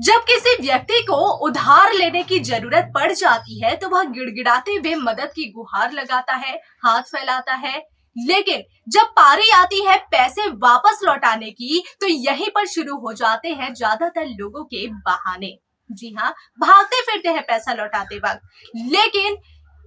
जब किसी व्यक्ति को उधार लेने की जरूरत पड़ जाती है तो वह गिड़गिड़ाते हुए मदद की गुहार लगाता है, हाथ फैलाता है। लेकिन जब पारी आती है पैसे वापस लौटाने की, तो यहीं पर शुरू हो जाते हैं ज्यादातर लोगों के बहाने। जी हाँ, भागते फिरते हैं पैसा लौटाते वक्त। लेकिन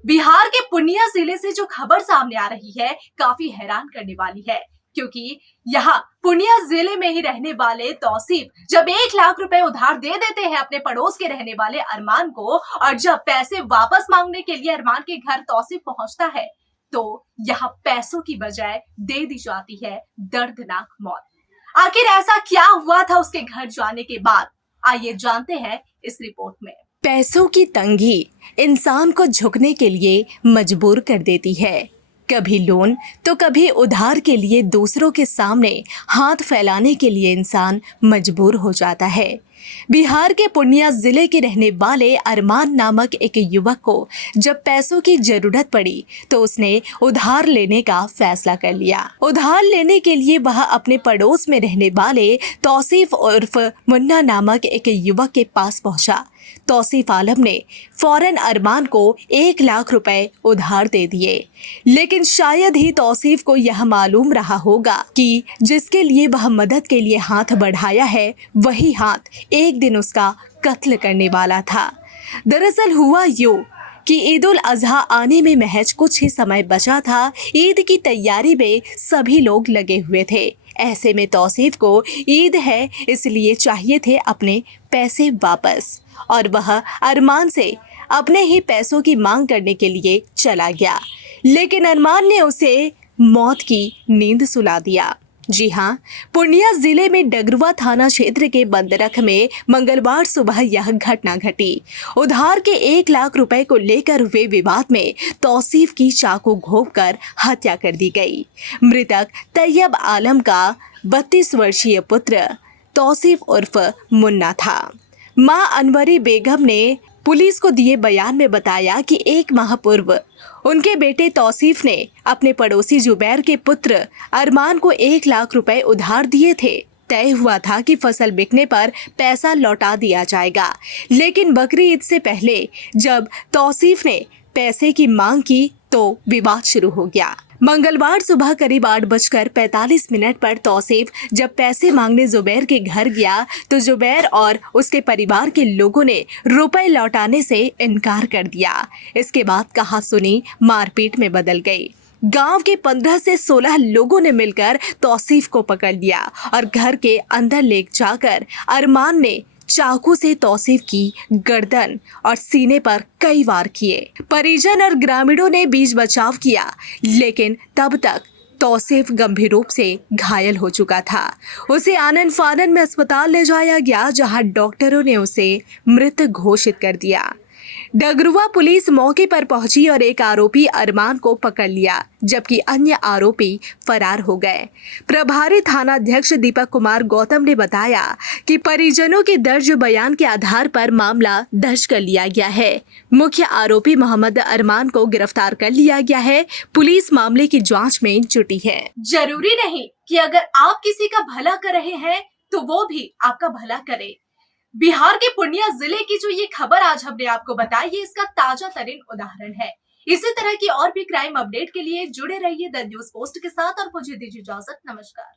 बिहार के पूर्णिया जिले से जो खबर सामने आ रही है, काफी हैरान करने वाली है, क्योंकि यहाँ पूर्णिया जिले में ही रहने वाले तौसीफ जब 1 लाख रुपए उधार दे देते हैं अपने पड़ोस के रहने वाले अरमान को, और जब पैसे वापस मांगने के लिए अरमान के घर तौसीफ पहुंचता है, तो यहाँ पैसों की बजाय दे दी जाती है दर्दनाक मौत। आखिर ऐसा क्या हुआ था उसके घर जाने के बाद, आइए जानते हैं इस रिपोर्ट में। पैसों की तंगी इंसान को झुकने के लिए मजबूर कर देती है। कभी लोन तो कभी उधार के लिए दूसरों के सामने हाथ फैलाने के लिए इंसान मजबूर हो जाता है। बिहार के पूर्णिया जिले के रहने वाले अरमान नामक एक युवक को जब पैसों की जरूरत पड़ी तो उसने उधार लेने का फैसला कर लिया। उधार लेने के लिए वह अपने पड़ोस में रहने वाले तौसीफ उर्फ मुन्ना नामक एक युवक के पास पहुंचा। तौसीफ आलम ने फौरन अरमान को 1 लाख रुपए उधार दे दिए, लेकिन शायद ही तौसीफ को यह मालूम रहा होगा कि जिसके लिए वह मदद के लिए हाथ बढ़ाया है, वही हाथ एक दिन उसका कत्ल करने वाला था। दरअसल हुआ यूं कि ईद उल अजहा आने में महज कुछ ही समय बचा था। ईद की तैयारी में सभी लोग लगे हुए थे। ऐसे में तौसीफ को ईद है इसलिए चाहिए थे अपने पैसे वापस, और वह अरमान से अपने ही पैसों की मांग करने के लिए चला गया। लेकिन अरमान ने उसे मौत की नींद सुला दिया। जी हाँ, पूर्णिया जिले में डगरुआ थाना क्षेत्र के बंदरख में मंगलवार सुबह यह घटना घटी। उधार के 1 लाख रुपए को लेकर हुए विवाद में तौसीफ की चाकू घोंपकर हत्या कर दी गई। मृतक तैयब आलम का 32 वर्षीय पुत्र तौसीफ उर्फ मुन्ना था। मां अनवरी बेगम ने पुलिस को दिए बयान में बताया कि 1 माह पूर्व उनके बेटे तौसीफ ने अपने पड़ोसी जुबैर के पुत्र अरमान को 1 लाख रुपए उधार दिए थे। तय हुआ था कि फसल बिकने पर पैसा लौटा दिया जाएगा, लेकिन बकरी ईद से पहले जब तौसीफ ने पैसे की मांग की तो विवाद शुरू हो गया। मंगलवार सुबह करीब 8:45 पर तौसीफ जब पैसे मांगने जुबैर के घर गया तो जुबैर और उसके परिवार के लोगों ने रुपए लौटाने से इनकार कर दिया। इसके बाद कहासुनी मारपीट में बदल गई। गांव के 15 से 16 लोगों ने मिलकर तौसीफ को पकड़ लिया और घर के अंदर ले जाकर अरमान ने चाकू से तौसीफ की गर्दन और सीने पर कई वार किए। परिजन और ग्रामीणों ने बीच बचाव किया, लेकिन तब तक तौसीफ गंभीर रूप से घायल हो चुका था। उसे आनन फानन में अस्पताल ले जाया गया, जहां डॉक्टरों ने उसे मृत घोषित कर दिया। डगरुआ पुलिस मौके पर पहुंची और एक आरोपी अरमान को पकड़ लिया, जबकि अन्य आरोपी फरार हो गए। प्रभारी थानाध्यक्ष दीपक कुमार गौतम ने बताया कि परिजनों के दर्ज बयान के आधार पर मामला दर्ज कर लिया गया है। मुख्य आरोपी मोहम्मद अरमान को गिरफ्तार कर लिया गया है। पुलिस मामले की जांच में जुटी है। जरूरी नहीं कि अगर आप किसी का भला कर रहे हैं तो वो भी आपका भला करे। बिहार के पूर्णिया जिले की जो ये खबर आज हमने आपको बताई, ये इसका ताजा तरीन उदाहरण है। इसी तरह की और भी क्राइम अपडेट के लिए जुड़े रहिए द न्यूज पोस्ट के साथ, और मुझे दीजिए इजाजत। नमस्कार।